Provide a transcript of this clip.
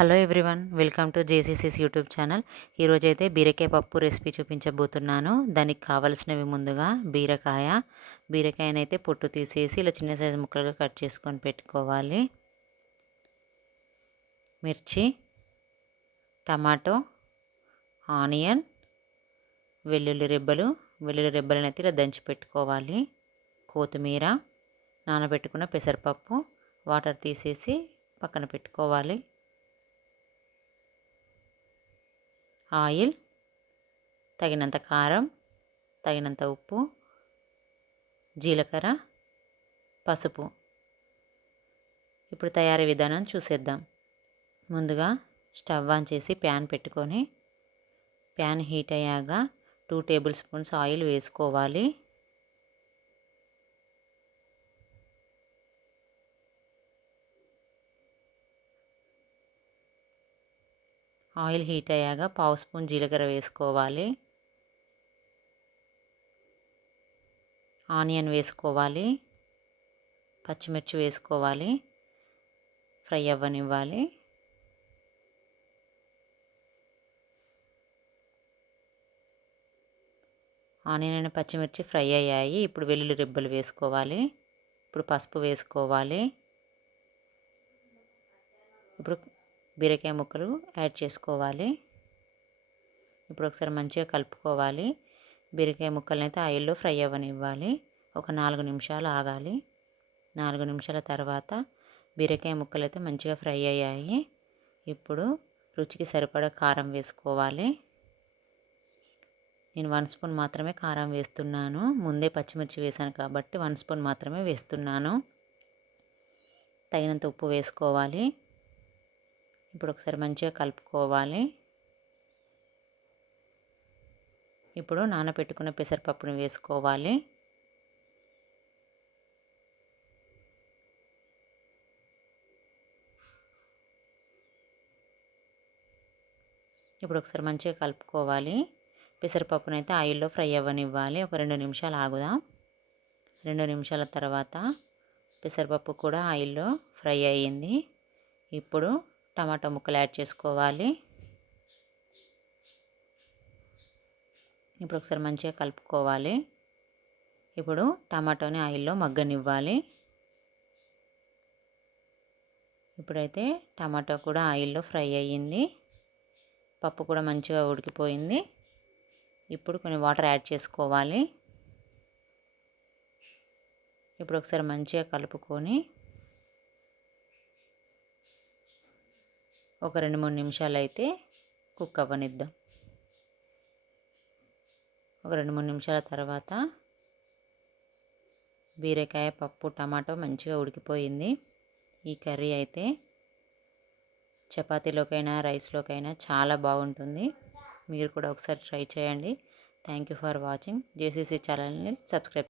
Hello everyone, welcome to జేసీసీస్ YouTube channel. ఈరోజైతే బీరకాయ పప్పు రెసిపీ చూపించబోతున్నాను. దానికి కావాల్సినవి ముందుగా బీరకాయనైతే పొట్టు తీసేసి ఇలా చిన్న సైజు ముక్కలుగా కట్ చేసుకొని పెట్టుకోవాలి. మిర్చి, టమాటో, ఆనియన్, వెల్లుల్లి రెబ్బలను అయితే ఇలా దంచి పెట్టుకోవాలి. కొత్తిమీర, నానబెట్టుకున్న పెసరపప్పు, వాటర్ తీసేసి పక్కన పెట్టుకోవాలి. ఆయిల్, తగినంత కారం, తగినంత ఉప్పు, జీలకర్ర, పసుపు. ఇప్పుడు తయారీ విధానం చూసేద్దాం. ముందుగా స్టవ్ ఆన్ చేసి ప్యాన్ పెట్టుకొని ప్యాన్ హీట్ అయ్యాక 2 టేబుల్ స్పూన్స్ ఆయిల్ వేసుకోవాలి. ఆయిల్ హీట్ అయ్యాక 1/2 స్పూన్ జీలకర్ర వేసుకోవాలి. ఆనియన్ వేసుకోవాలి. పచ్చిమిర్చి వేసుకోవాలి. ఫ్రై అవ్వనివ్వాలి. ఆనియన్ అండ్ పచ్చిమిర్చి ఫ్రై అయ్యాయి. ఇప్పుడు వెల్లుల్లి రెబ్బలు వేసుకోవాలి. ఇప్పుడు పసుపు వేసుకోవాలి. ఇప్పుడు బీరకాయ ముక్కలు యాడ్ చేసుకోవాలి. ఇప్పుడు ఒకసారి మంచిగా కలుపుకోవాలి. బీరకాయ ముక్కలను అయితే ఆయిల్లో ఫ్రై అవ్వనివ్వాలి. ఒక 4 నిమిషాలు ఆగాలి. 4 నిమిషాల తర్వాత బీరకాయ ముక్కలు అయితే మంచిగా ఫ్రై అయ్యాయి. ఇప్పుడు రుచికి సరిపడా కారం వేసుకోవాలి. నేను 1 స్పూన్ మాత్రమే కారం వేస్తున్నాను. ముందే పచ్చిమిర్చి వేసాను కాబట్టి 1 స్పూన్ మాత్రమే వేస్తున్నాను. తగినంత ఉప్పు వేసుకోవాలి. ఇప్పుడు ఒకసారి మంచిగా కలుపుకోవాలి. ఇప్పుడు నానబెట్టుకున్న పెసరపప్పును వేసుకోవాలి. ఇప్పుడు ఒకసారి మంచిగా కలుపుకోవాలి. పెసరపప్పునైతే ఆయిల్లో ఫ్రై అవ్వనివ్వాలి. ఒక 2 నిమిషాలు ఆగుదాం. 2 నిమిషాల తర్వాత పెసరపప్పు కూడా ఆయిల్లో ఫ్రై అయ్యింది. ఇప్పుడు టమాటా ముక్కలు యాడ్ చేసుకోవాలి. ఇప్పుడు ఒకసారి మంచిగా కలుపుకోవాలి. ఇప్పుడు టమాటోని ఆయిల్లో మగ్గనివ్వాలి. ఇప్పుడైతే టమాటో కూడా ఆయిల్లో ఫ్రై అయ్యింది. పప్పు కూడా మంచిగా ఉడికిపోయింది. ఇప్పుడు కొన్ని వాటర్ యాడ్ చేసుకోవాలి. ఇప్పుడు ఒకసారి మంచిగా కలుపుకొని ఒక 2-3 నిమిషాలు అయితే కుక్ అవ్వనిద్దాం. ఒక 2-3 నిమిషాల తర్వాత బీరకాయ పప్పు టమాటో మంచిగా ఉడికిపోయింది. ఈ కర్రీ అయితే చపాతీలోకైనా రైస్లోకైనా చాలా బాగుంటుంది. మీరు కూడా ఒకసారి ట్రై చేయండి. Thank you for watching. JCC ఛానల్ని సబ్స్క్రైబ్